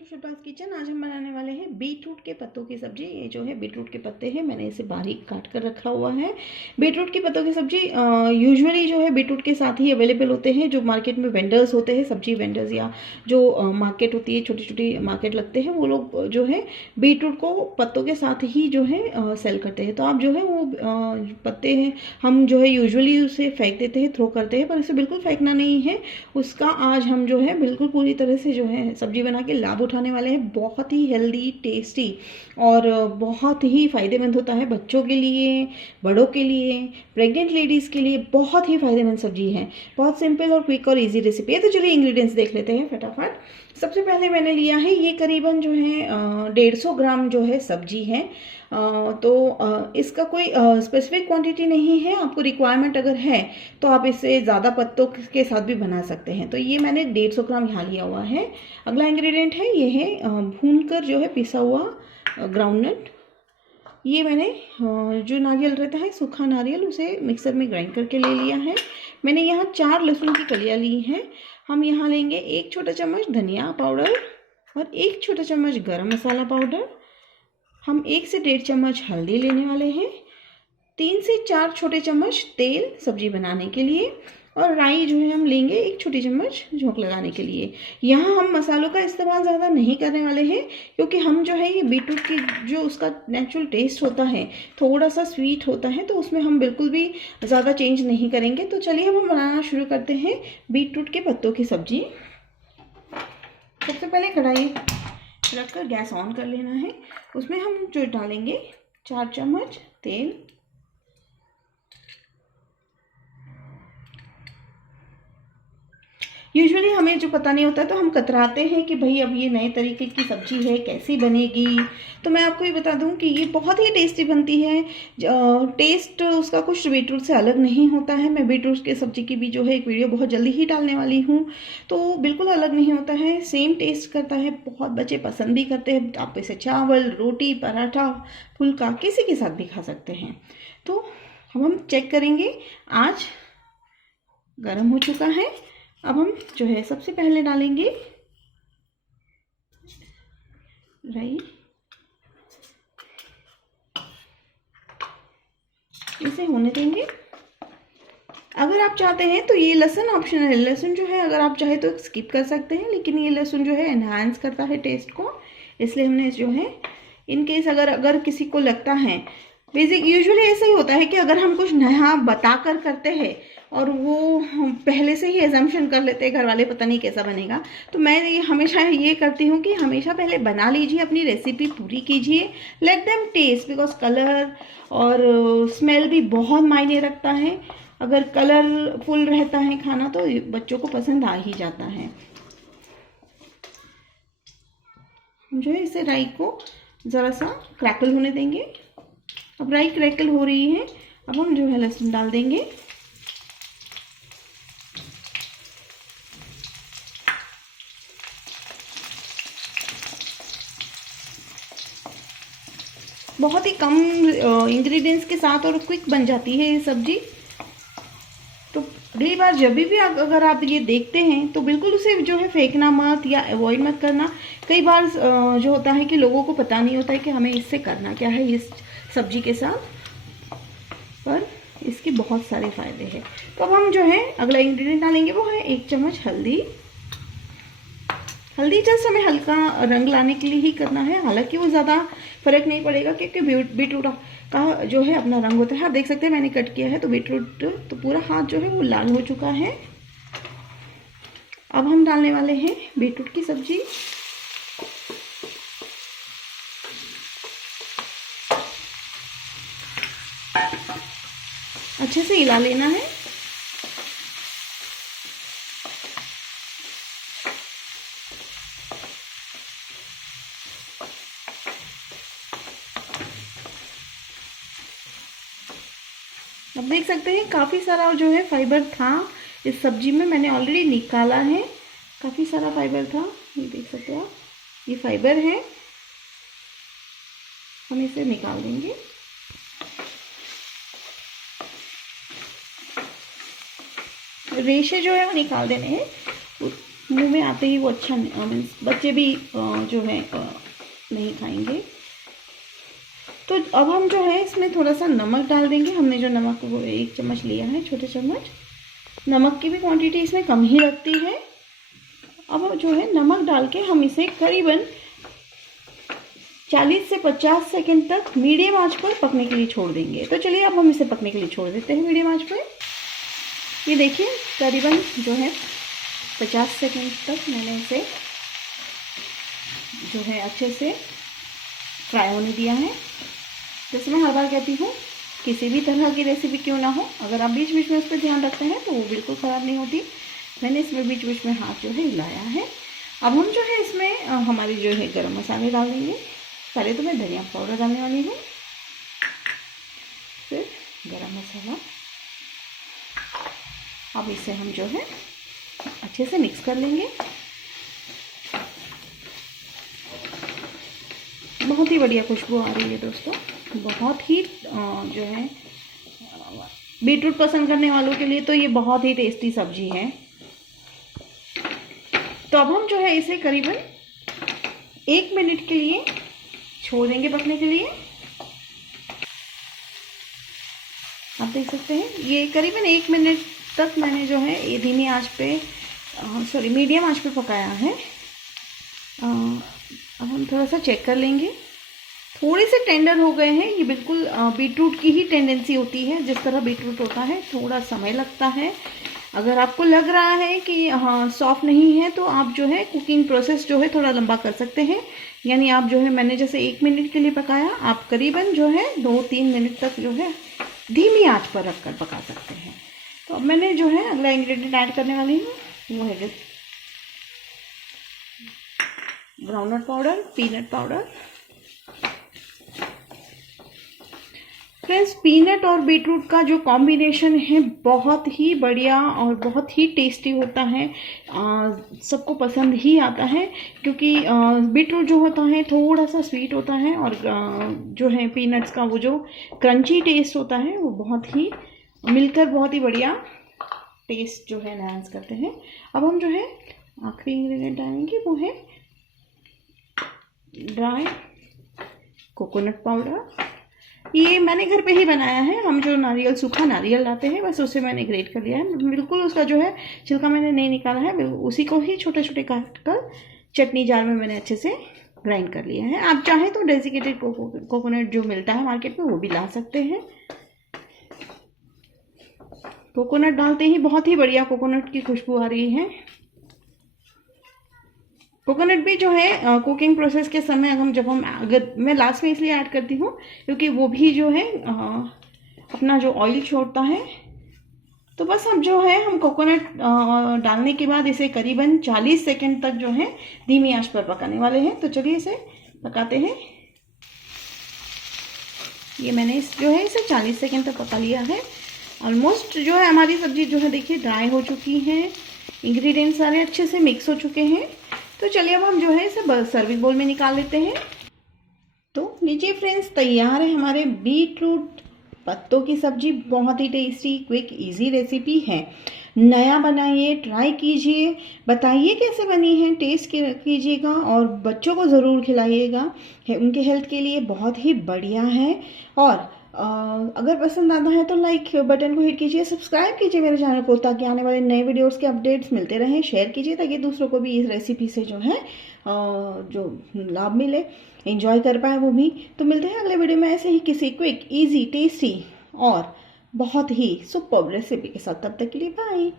Shilpa's kitchen. आज हम बनाने वाले हैं बीटरूट के पत्तों की सब्जी। ये जो है बीटरूट के पत्ते हैं, मैंने इसे बारीक काट कर रखा हुआ है। बीटरूट के पत्तों की सब्जी यूजुअली जो है बीटरूट के साथ ही अवेलेबल होते हैं। जो मार्केट में वेंडर्स होते हैं, सब्जी वेंडर्स, या जो मार्केट होती है, छोटी छोटी मार्केट लगते हैं, वो लोग जो है बीटरूट को पत्तों के साथ ही जो है सेल करते हैं। तो आप जो है वो पत्ते हैं, हम जो है यूजुअली उसे फेंक देते हैं, थ्रो करते हैं, पर इसे बिल्कुल फेंकना नहीं है। उसका आज हम जो है बिल्कुल पूरी तरह से जो है सब्जी बना के लाभ उठाने वाले हैं। बहुत ही हेल्दी, टेस्टी और बहुत ही फ़ायदेमंद होता है बच्चों के लिए, बड़ों के लिए, प्रेग्नेंट लेडीज़ के लिए बहुत ही फ़ायदेमंद सब्जी है। बहुत सिंपल और क्विक और इजी रेसिपी है। तो चलिए इंग्रेडिएंट्स देख लेते हैं फटाफट। सबसे पहले मैंने लिया है, ये करीबन जो है 150 ग्राम जो है सब्जी है। इसका कोई स्पेसिफिक क्वांटिटी नहीं है। आपको रिक्वायरमेंट अगर है तो आप इसे ज़्यादा पत्तों के साथ भी बना सकते हैं। तो ये मैंने 150 ग्राम यहाँ लिया हुआ है। अगला इंग्रेडिएंट है, ये है भूनकर जो है पिसा हुआ ग्राउंडनट। ये मैंने जो नारियल रहता है, सूखा नारियल, उसे मिक्सर में ग्राइंड करके ले लिया है। मैंने यहाँ 4 लहसुन की कलियाँ ली हैं। हम यहाँ लेंगे 1 छोटा चम्मच धनिया पाउडर और 1 छोटा चम्मच गरम मसाला पाउडर। हम 1 से 1.5 चम्मच हल्दी लेने वाले हैं। 3 से 4 छोटे चम्मच तेल सब्जी बनाने के लिए, और राई जो है हम लेंगे 1 छोटी चम्मच झोंक लगाने के लिए। यहाँ हम मसालों का इस्तेमाल ज़्यादा नहीं करने वाले हैं, क्योंकि हम जो है ये बीटरूट की जो उसका नेचुरल टेस्ट होता है, थोड़ा सा स्वीट होता है, तो उसमें हम बिल्कुल भी ज़्यादा चेंज नहीं करेंगे। तो चलिए अब हम बनाना शुरू करते हैं बीटरूट के पत्तों की सब्जी। सबसे पहले कढ़ाई रखकर गैस ऑन कर लेना है। उसमें हम जो डालेंगे 4 चम्मच तेल। यूजुअली हमें जो पता नहीं होता है तो हम कतराते हैं कि भाई अब ये नए तरीके की सब्जी है, कैसी बनेगी। तो मैं आपको ये बता दूं कि ये बहुत ही टेस्टी बनती है। टेस्ट उसका कुछ बीटरूट से अलग नहीं होता है। मैं बीटरूट के सब्जी की भी जो है एक वीडियो बहुत जल्दी ही डालने वाली हूँ, तो बिल्कुल अलग नहीं होता है, सेम टेस्ट करता है। बहुत बच्चे पसंद भी करते हैं। आप इसे चावल, रोटी, पराठा, फुल्का किसी के साथ भी खा सकते हैं। तो अब हम चेक करेंगे। आज गर्म हो चुका है। अब हम जो है सबसे पहले डालेंगे राई। इसे होने देंगे। अगर आप चाहते हैं तो ये लहसुन ऑप्शनल है। लहसुन जो है अगर आप चाहे तो स्किप कर सकते हैं, लेकिन ये लहसुन जो है एनहांस करता है टेस्ट को, इसलिए हमने जो है इन केस अगर किसी को लगता है, बेसिक यूजुअली ऐसा ही होता है कि अगर हम कुछ नया बता कर करते हैं और वो पहले से ही एजम्पशन कर लेते हैं घर वाले पता नहीं कैसा बनेगा, तो मैं ये हमेशा ये करती हूँ कि हमेशा पहले बना लीजिए, अपनी रेसिपी पूरी कीजिए, let them taste, because colour और स्मेल भी बहुत मायने रखता है। अगर कलरफुल रहता है खाना तो बच्चों को पसंद आ ही जाता है। हम जो है इसे राई को ज़रा सा क्रैकल होने देंगे। अब राई क्रैकल हो रही है। अब हम जो है लहसुन डाल देंगे। बहुत ही कम इंग्रेडिएंट्स के साथ और क्विक बन जाती है ये सब्जी। तो अगली बार जब भी अगर आप ये देखते हैं तो बिल्कुल उसे जो है फेंकना मत या अवॉइड मत करना। कई बार जो होता है कि लोगों को पता नहीं होता है कि हमें इससे करना क्या है इस सब्जी के साथ, पर इसके बहुत सारे फायदे हैं। तो अब हम जो है अगला इंग्रेडिएंट डालेंगे, वो है 1 चम्मच हल्दी। हल्दी जस्ट हमें हल्का रंग लाने के लिए ही करना है, हालांकि वो ज़्यादा फर्क नहीं पड़ेगा, क्योंकि बीटरूट का जो है अपना रंग होता है। आप देख सकते हैं मैंने कट किया है तो बीटरूट तो पूरा हाथ जो है वो लाल हो चुका है। अब हम डालने वाले हैं बीटरूट की सब्जी। अच्छे से हिला लेना है। अब देख सकते हैं काफ़ी सारा जो है फाइबर था इस सब्जी में, मैंने ऑलरेडी निकाला है। काफ़ी सारा फाइबर था, ये देख सकते हैं आप, ये फाइबर है। हम इसे निकाल देंगे। रेशे जो है वो निकाल देने हैं। मुंह में आते ही वो अच्छा मीन्स बच्चे भी जो है नहीं खाएंगे। तो अब हम जो है इसमें थोड़ा सा नमक डाल देंगे। हमने जो नमक वो 1 चम्मच लिया है, छोटे चम्मच। नमक की भी क्वांटिटी इसमें कम ही लगती है। अब जो है नमक डाल के हम इसे करीबन 40 से 50 सेकंड तक मीडियम आंच पर पकने के लिए छोड़ देंगे। तो चलिए अब हम इसे पकने के लिए छोड़ देते हैं मीडियम आंच पर। ये देखिए करीबन जो है 50 सेकंड तक मैंने इसे जो है अच्छे से फ्राई होने दिया है। जैसे मैं हर बार कहती हूँ, किसी भी तरह की रेसिपी क्यों ना हो, अगर आप बीच बीच में उस पर ध्यान रखते हैं तो वो बिल्कुल ख़राब नहीं होती। मैंने इसमें बीच बीच में हाथ जो है हिलाया है। अब हम जो है इसमें हमारी जो है गरम मसाले डाल देंगे। पहले तो मैं धनिया पाउडर डालने वाली हूँ, फिर गरम मसाला। अब इसे हम जो है अच्छे से मिक्स कर लेंगे। बहुत ही बढ़िया खुशबू आ रही है दोस्तों, बहुत ही जो है बीटरूट पसंद करने वालों के लिए तो ये बहुत ही टेस्टी सब्जी है। तो अब हम जो है इसे करीबन 1 मिनट के लिए छोड़ देंगे पकने के लिए। आप देख सकते हैं ये करीबन 1 मिनट तक मैंने जो है ये धीमी आंच पे मीडियम आंच पे पकाया है। अब हम थोड़ा सा चेक कर लेंगे। थोड़े से टेंडर हो गए हैं। ये बिल्कुल बीटरूट की ही टेंडेंसी होती है, जिस तरह बीटरूट होता है थोड़ा समय लगता है। अगर आपको लग रहा है कि हाँ सॉफ्ट नहीं है तो आप जो है कुकिंग प्रोसेस जो है थोड़ा लंबा कर सकते हैं। यानी आप जो है मैंने जैसे 1 मिनट के लिए पकाया, आप करीबन जो है 2-3 मिनट तक जो है धीमी आंच पर रखकर पका सकते हैं। तो अब मैंने जो है अगला इंग्रेडिएंट ऐड करने वाली हूँ, वो है groundnut powder, peanut powder. Friends, peanut और बीटरूट का जो कॉम्बिनेशन है बहुत ही बढ़िया और बहुत ही टेस्टी होता है। सबको पसंद ही आता है, क्योंकि बीटरूट जो होता है थोड़ा सा स्वीट होता है और जो है पीनट्स का वो जो क्रंची टेस्ट होता है वो बहुत ही मिलकर बहुत ही बढ़िया टेस्ट जो है एनहांस करते हैं। अब हम जो है आखिरी इंग्रेडिएंट डालेंगे, वो है ड्राई कोकोनट पाउडर। ये मैंने घर पे ही बनाया है। हम जो नारियल, सूखा नारियल लाते हैं, बस उसे मैंने ग्रेट कर लिया है। बिल्कुल उसका जो है छिलका मैंने नहीं निकाला है, उसी को ही छोटे छोटे काट कर चटनी जार में मैंने अच्छे से ग्राइंड कर लिया है। आप चाहें तो डेसिकेटेड कोकोनट जो मिलता है मार्केट में वो भी ला सकते हैं। कोकोनट डालते ही बहुत ही बढ़िया कोकोनट की खुशबू आ रही है। कोकोनट भी जो है कुकिंग प्रोसेस के समय अगर मैं लास्ट में इसलिए ऐड करती हूँ क्योंकि वो भी जो है अपना जो ऑयल छोड़ता है। तो बस अब जो है हम कोकोनट डालने के बाद इसे करीबन 40 सेकंड तक जो है धीमी आंच पर पकाने वाले हैं। तो चलिए इसे पकाते हैं। ये मैंने जो है इसे 40 सेकंड तक पका लिया है। ऑलमोस्ट जो है हमारी सब्जी जो है देखिए ड्राई हो चुकी है, इंग्रेडिएंट्स सारे अच्छे से मिक्स हो चुके हैं। तो चलिए अब हम जो है इसे सर्विंग बोल में निकाल लेते हैं। तो लीजिए फ्रेंड्स, तैयार है हमारे बीटरूट पत्तों की सब्जी। बहुत ही टेस्टी, क्विक, इजी रेसिपी है। नया बनाइए, ट्राई कीजिए, बताइए कैसे बनी है, टेस्ट कीजिएगा और बच्चों को ज़रूर खिलाइएगा। उनके हेल्थ के लिए बहुत ही बढ़िया है। और अगर पसंद आता है तो लाइक बटन को हिट कीजिए, सब्सक्राइब कीजिए मेरे चैनल को, ताकि आने वाले नए वीडियोस के अपडेट्स मिलते रहें। शेयर कीजिए ताकि दूसरों को भी इस रेसिपी से जो है जो लाभ मिले, एंजॉय कर पाए वो भी। तो मिलते हैं अगले वीडियो में ऐसे ही किसी क्विक, इजी, टेस्टी और बहुत ही सुपर्ब रेसिपी के साथ। तब तक के लिए बाय।